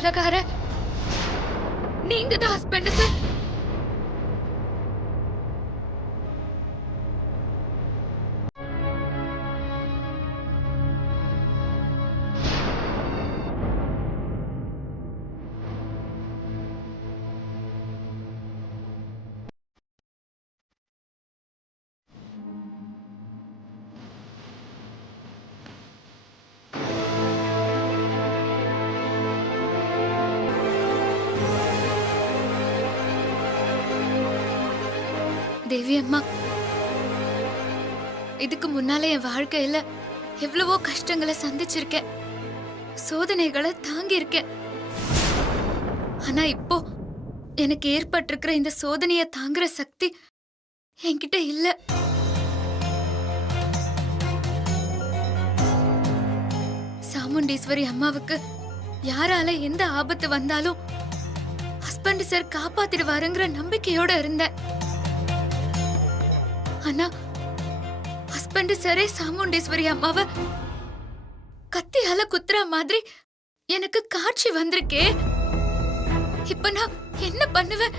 கொலகார நீங்க தான் ஹஸ்பண்ட் சார். தேவி அம்மா, இதுக்கு முன்னால என் வாழ்க்கையில எவ்வளவோ கஷ்டங்களை சந்திச்சிருக்கேன், சோதனைகளை தாங்கி இருக்கேன். ஆனா இப்போ எனக்கு ஏற்பட்டிருக்கிற இந்த சோதனையை தாங்குற சக்தி என்கிட்ட இல்ல. சாமுண்டீஸ்வரி அம்மாவுக்கு யாரால எந்த ஆபத்து வந்தாலும் ஹஸ்பண்ட் சார் காப்பாத்திடுவாருங்கிற நம்பிக்கையோட இருந்தேன். ஆனா ஹஸ்பண்ட் சரே சாமுண்டீஸ்வரி அம்மாவ கத்தியால குத்துற மாதிரி எனக்கு காட்சி வந்திருக்கே. இப்ப நான் என்ன பண்ணுவேன்?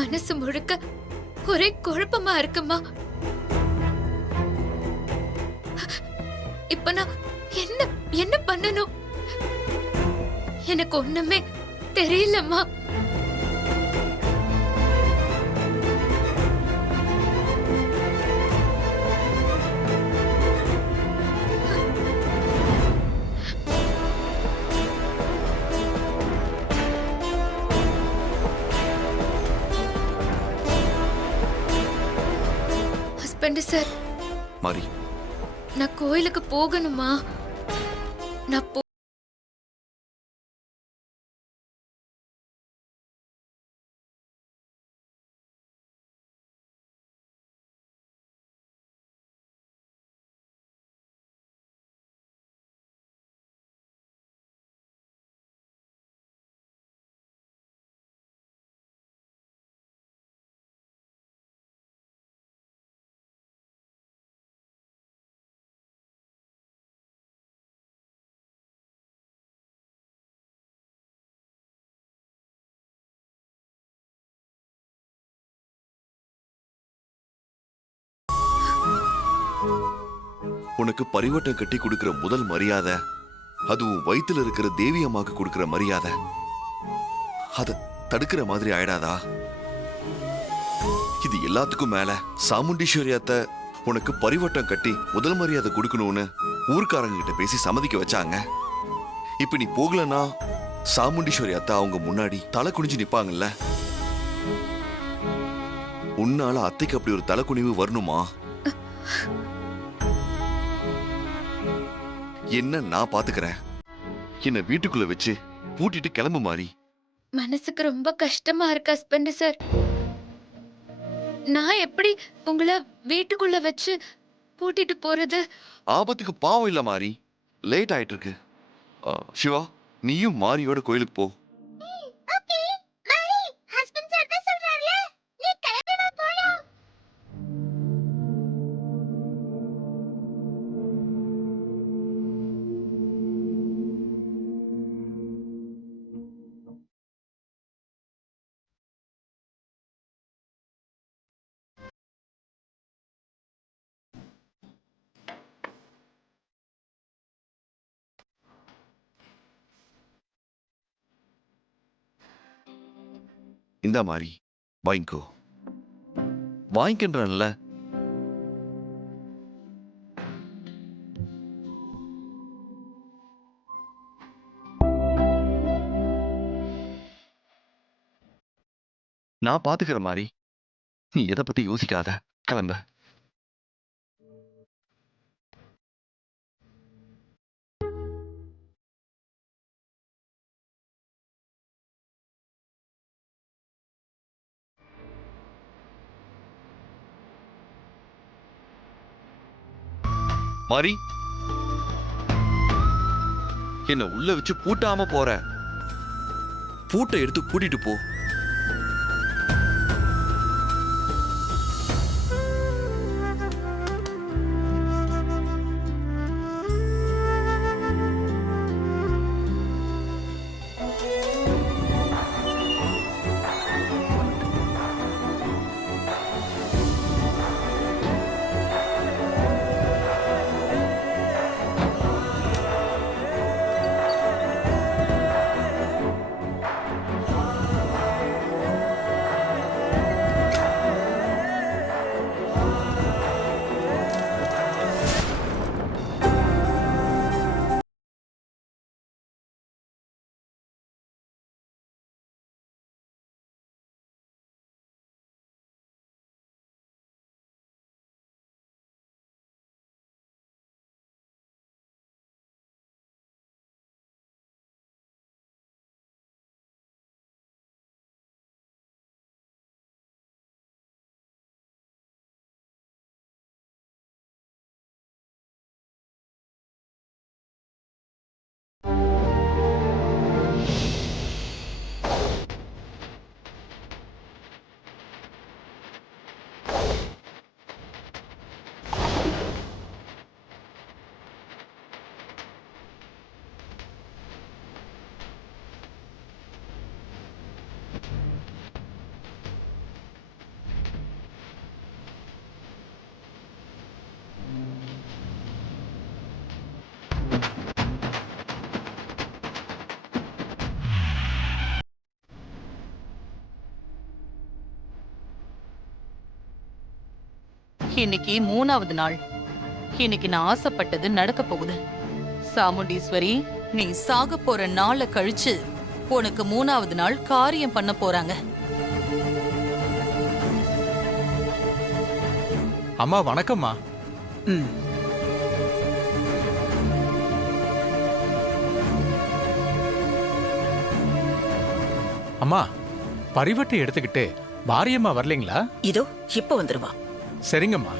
மனசு முழுக்க ஒரே குழப்பமா இருக்குமா. இப்ப நான் என்ன என்ன பண்ணணும்? எனக்கு ஒண்ணுமே தெரியலம்மா. ஹஸ்பண்ட் சார், மாரி, நான் கோயிலுக்கு போகணுமா? நான் உனக்கு பரிவட்டம் கட்டி கொடுக்கிற முதல் மரியாதை, அதுவும் வயித்துல இருக்கிற தேவி அம்மாக்கு கொடுக்கிற மரியாதை, அத தடுக்கிற மாதிரி ஆயிடாதா? இது எல்லாத்துக்கும் மேல சாமுண்டீஸ்வரி அத்தை உனக்கு பரிவட்டம் கட்டி முதல் மரியாதை கொடுக்கணும்னு ஊர்க்காரங்க கிட்ட பேசி சம்மதிக்க வச்சாங்க. இப்ப நீ போகலன்னா சாமுண்டீஸ்வரி அத்தை அவங்க முன்னாடி தலை குனிஞ்சு நிப்பாங்கல்ல. உன்னால அத்தைக்கு அப்படி ஒரு தலை குனிவு வரணுமா? என்ன நான் பாத்துக்கிறேன். என்ன வீட்டுக்குள்ள வச்சு பூட்டிட்டு கிளம்பு மாறி. மனசுக்கு ரொம்ப கஷ்டமா இருக்கு ஹஸ்பண்ட் சார். நான் எப்படி உங்களை வீட்டுக்குள்ள வச்சு பூட்டிட்டு போறது? ஆபத்துக்கு பாவம் இல்ல மாறி, லேட் ஆயிட்டு இருக்கு. சிவா, நீயும் மாரியோட கோயிலுக்கு போ. இந்த மாதிரி வாங்கிக்கோ. வாங்கிக்கின்றல. நான் பாத்துக்கிற மாதிரி நீ எதை பத்தி யோசிக்காத. கிளம்ப. மாறி, என்ன உள்ள வச்சு பூட்டாம போற. பூட்டை எடுத்து பூட்டிட்டு போ. இன்னைக்கு 3வது நாள். இன்னைக்கு நான் ஆசைப்பட்டது நடக்க போகுது. சாமுண்டீஸ்வரி, நீ சாக போற நாளை கழிச்சு உனக்கு 3வது நாள் காரியம் பண்ண போறாங்க. அம்மா வணக்கம்மா. அம்மா, பரிவட்டை எடுத்துக்கிட்டு மாரியம்மா வரலைங்களா? இதோ இப்ப வந்துருவா. சரிங்கம்மா.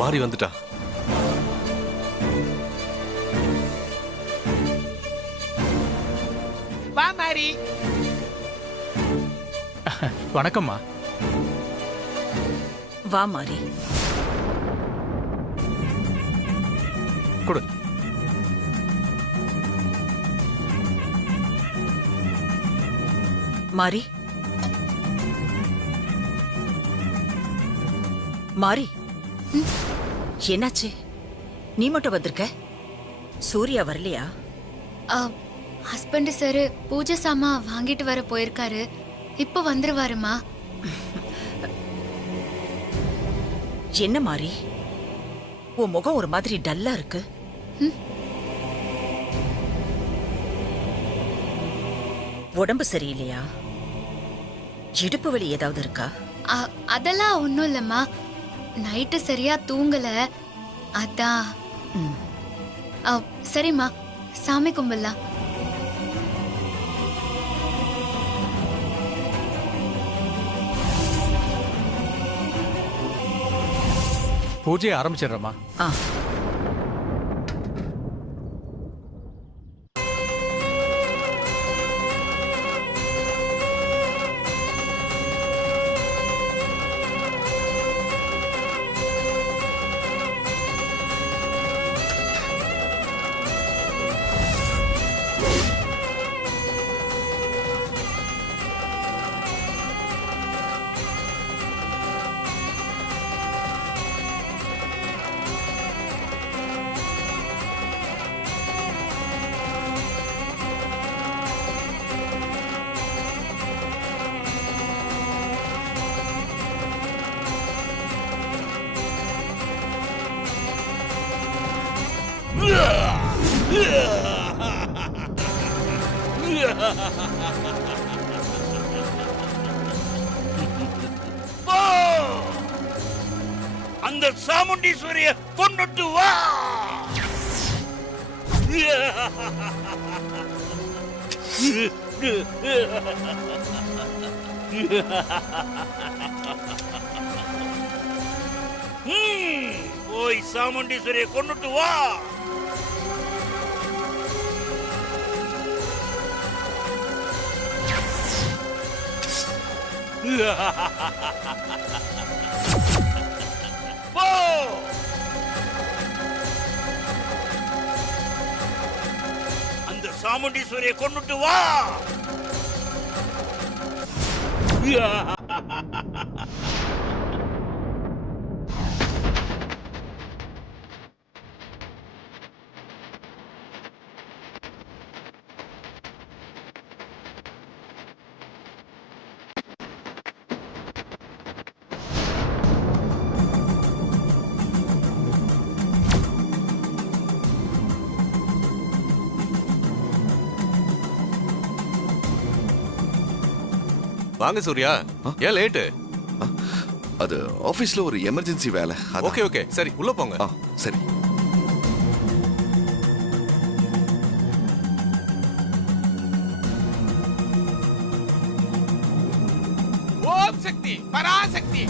மாறி வந்துட்டா. வா மாரி. வணக்கம்மா. வா மாறி. கொடு. மாறி. மாறி, என்னாச்சு? நீ மட்டும் வந்திருக்க? சூர்யா வரலையா? ஹஸ்பண்ட் சார் பூஜை சாமா வாங்கிட்டு வர போயிருக்காரு. இப்ப வந்துருவாருமா. என்ன மாறி, உன் முகம் ஒரு மாதிரி டல்லா இருக்கு. உடம்பு சரியில்லையா? இடுப்பு வலி ஏதாவது இருக்கா? அதெல்லாம் ஒண்ணும் இல்லம்மா. நைட்டு சரியா தூங்கல, அதான். சரிம்மா, சாமி கும்பிடலாம். பூஜையை ஆரம்பிச்சிடுறோமா? ஆ. அந்த சாமுண்டீஸ்வரிய கொண்டுட்டு வா. போய் சாமுண்டீஸ்வரிய கொண்டுட்டு வா. அந்த சாமுண்டீஸ்வரியை கொண்டுட்டு வா. வாங்க சூர்யா. ஏன் லேட்டு? அது ஆபீஸ்ல ஒரு எமர்ஜென்சி வேலை. ஓகே ஓகே, சரி உள்ள போங்க. சரி. ஓம் சக்தி பராசக்தி.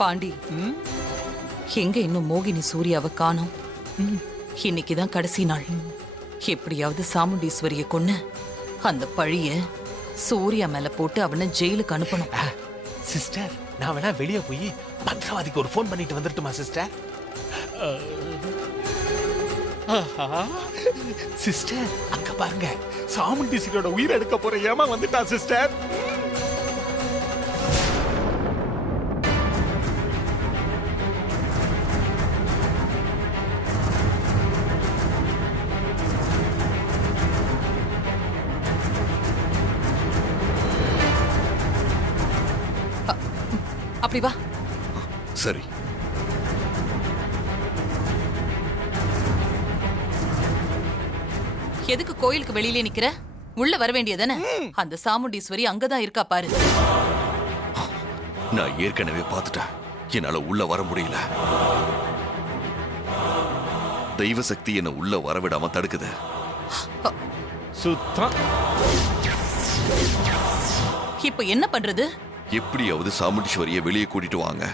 பாண்டி, எங்க இன்னும் மோகினி சூர்யாவை காணோம். இன்னைக்குதான் கடைசி நாள். எப்படியாவது சாமுண்டீஸ்வரிய கொன்னு அந்த பழிய சூர்யா மேல போட்டு அவனை ஜெயிலுக்கு அனுப்பணும். சிஸ்டர், நான் வேணா வெளியே போய் மந்திரவாதிக்கு ஒரு ஃபோன் பண்ணிட்டு வந்துட்டுமா சிஸ்டர்? சிஸ்டர், அங்க பாருங்க, சாமுண்டீஸ்வரியோட உயிர் எடுக்க போற ஏமா வந்துட்டா சிஸ்டர். அப்படி வா. சரி. எதுக்கு கோயிலுக்கு வெளியிலே நிக்கிற? உள்ள வர வேண்டியதானே? அந்த சாமுண்டீஸ்வரி அங்கதான் இருக்கா பாரு. நான் ஏற்கனவே பார்த்துட்டேன். என்னால உள்ள வர முடியல. தெய்வ சக்தி என்ன உள்ள வரவிடாம தடுக்குது. சுத்தம். இப்ப என்ன பண்றது? எப்படியாவது சாமுண்டீஸ்வரியை வெளியே கூட்டிட்டு வாங்க.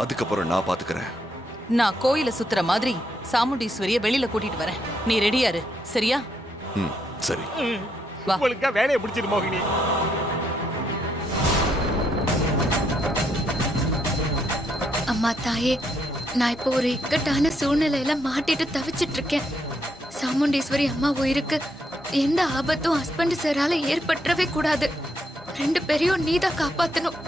அதுக்கப்புறம் நான் பாத்துக்கிறேன். நான் கோயில சுத்துற மாதிரி சாமுண்டீஸ்வரிய வெளியில கூட்டிட்டு வரேன். நீ ரெடியா இரு, சரியா? சரி. வா. உங்களுக்கு வேலையை பிடிச்சிரு மோகினி. அம்மா தாயே, நான் இப்போ ஒரு இக்கட்டான சூழ்நிலையில மாட்டிட்டு தவிச்சிட்டு இருக்கேன். சாமுண்டீஸ்வரி அம்மா உயிருக்கு எந்த ஆபத்தும் ஹஸ்பண்ட் சாரால ஏற்பட்டுறவே கூடாது. 2 பேரையும் நீதான் காப்பாத்தணும்.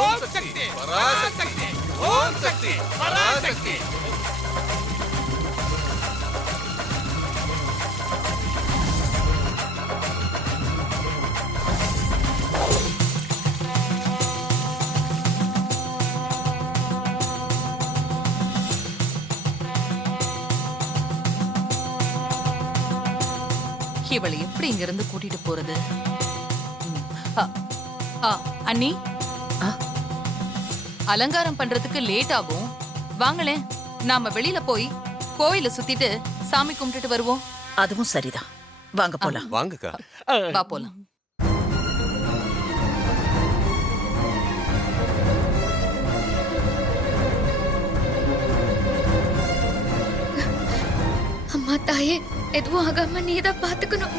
ஓம் சக்தி பராசக்தி. ஓம் சக்தி பராசக்தி. இவளை எப்படி இங்க இருந்து கூட்டிட்டு போறது? அண்ணி, அலங்காரம் பண்றதுக்கு லேட் ஆகும். வாங்களேன், நாம வெளியில போய் கோயில சுத்திட்டு சாமி கும்பிட்டுட்டு வருவோம். அதுவும் சரிதான். வாங்க போலாம். வாங்கக்கா. வா போலாம். அம்மா தாயே, எதுவும் ஆகாம நீதான் பாத்துக்கணும்.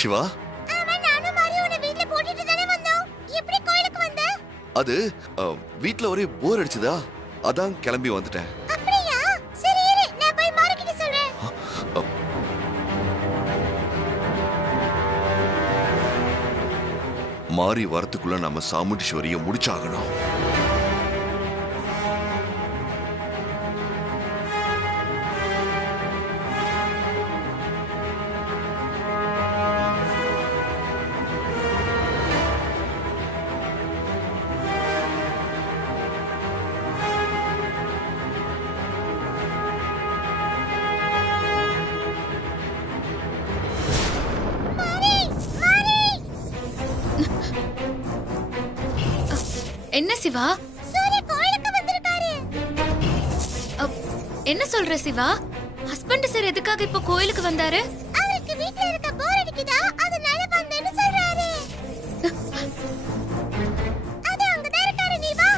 சிவா, அது வீட்ல ஒரே போர் அடிச்சுதா, அதான் கிளம்பி வந்துட்டேன். மாறி வரத்துக்குள்ள நம்ம சாமுண்டீஸ்வரிய முடிச்சாகணும். சிவா? அப், என்ன சொல்ற சிவா? ஹஸ்பண்ட் சார் எதுக்காக இப்ப கோயிலுக்கு வந்தாரு? அவருக்கு வீட்ல இருக்க போர் அடிக்குதா, அதனால வந்தேன்னு சொல்றாரு. அது அங்கதான் இருக்காரு, நீ வா.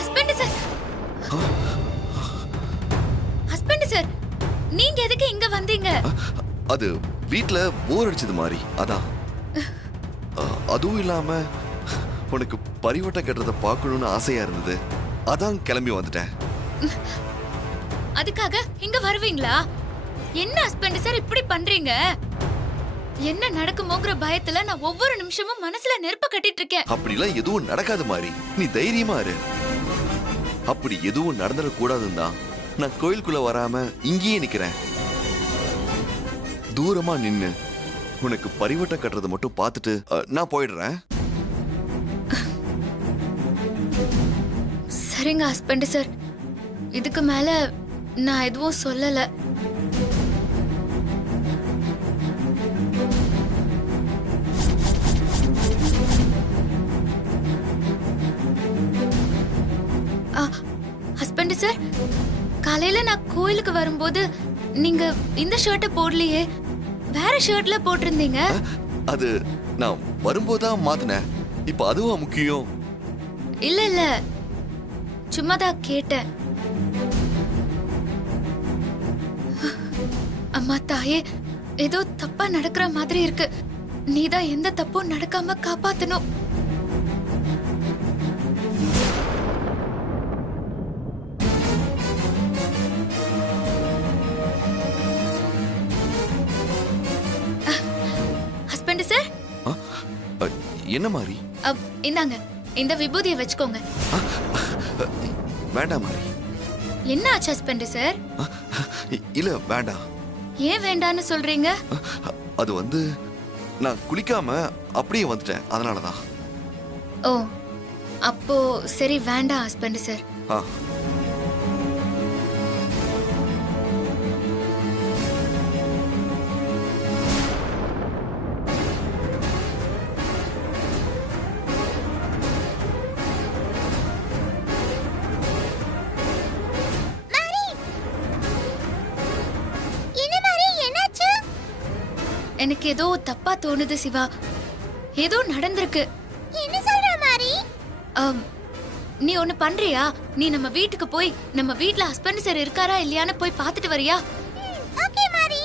ஹஸ்பண்ட் சார், ஹஸ்பண்ட் சார், நீங்க எதுக்கு இங்க வந்தீங்க? அது வீட்ல போர் அடிச்சது மாதிரி அதான். அதுவும் இல்லாம உனக்கு பரிவட்டம் கட்டுறத பார்க்கணும்னு ஆசையா இருந்தது, அதான் கிளம்பி வந்துட்டேன். அதுக்காக இங்க வருவீங்களா? என்ன ஹஸ்பண்ட் சார் இப்படி பண்றீங்க? என்ன நடக்குமோங்கிற பயத்துல நான் ஒவ்வொரு நிமிஷமும் மனசுல நெருப்ப கட்டிட்டு இருக்கேன். அப்படிலாம் எதுவும் நடக்காத மாதிரி நீ தைரியமா இரு. அப்படி எதுவும் நடந்துடக்கூடாதுன்னு தான் நான் கோயிலுக்குள்ள வராம இங்கேயே நிக்கிறேன். தூரமா நின்னு உனக்கு பரிவட்டம் கட்டுறதை மட்டும் பார்த்துட்டு நான் போயிடுறேன். சரிங்க ஹஸ்பண்ட் சார், இதுக்கு மேல நான் எதுவும் சொல்லல. ஹஸ்பண்ட் சார், காலையில நான் கோயிலுக்கு வரும்போது நீங்க இந்த ஷர்ட்டை போடலையே, வேற ஷர்ட்ல போட்டிருந்தீங்க. அது நான் வரும்போதுதான் மாத்தினேன். இப்ப அதுவா முக்கியம்? இல்ல இல்ல, சும்மாதான் கேட்டேன். அம்மா தாயே, ஏதோ தப்பா நடக்கிற மாதிரி இருக்கு. நீதான் எந்த தப்பும் நடக்காம காப்பாத்தணும். ஹஸ்பண்ட் சார், என்ன மாதிரி? இந்தாங்க, இந்த விபூதியை வச்சுக்கோங்க. வேண்டாம் மாதிரி. என்ன ஆச்சு ஹஸ்பண்ட் சார்? இல்ல வேண்டாம். ஏன் வேண்டான்னு சொல்றீங்க? அது வந்து நான் குளிக்காம அப்படியே வந்துட்டேன், அதனாலதான். ஓ, அப்போ சரி வேண்டாம் ஹஸ்பண்ட் சார். ஆ. எனக்கு ஏதோ தப்பா தோணுது சிவா. ஏதோ நடந்திருக்கு. என்ன சொல்ற மாரி? நீ ஒண்ணு பண்றியா? நீ நம்ம வீட்டுக்கு போய் நம்ம வீட்ல ஹஸ்பண்ட் சார் இருக்காரா இல்லையான்னு போய் பார்த்துட்டு வரியா? ஓகே மாரி.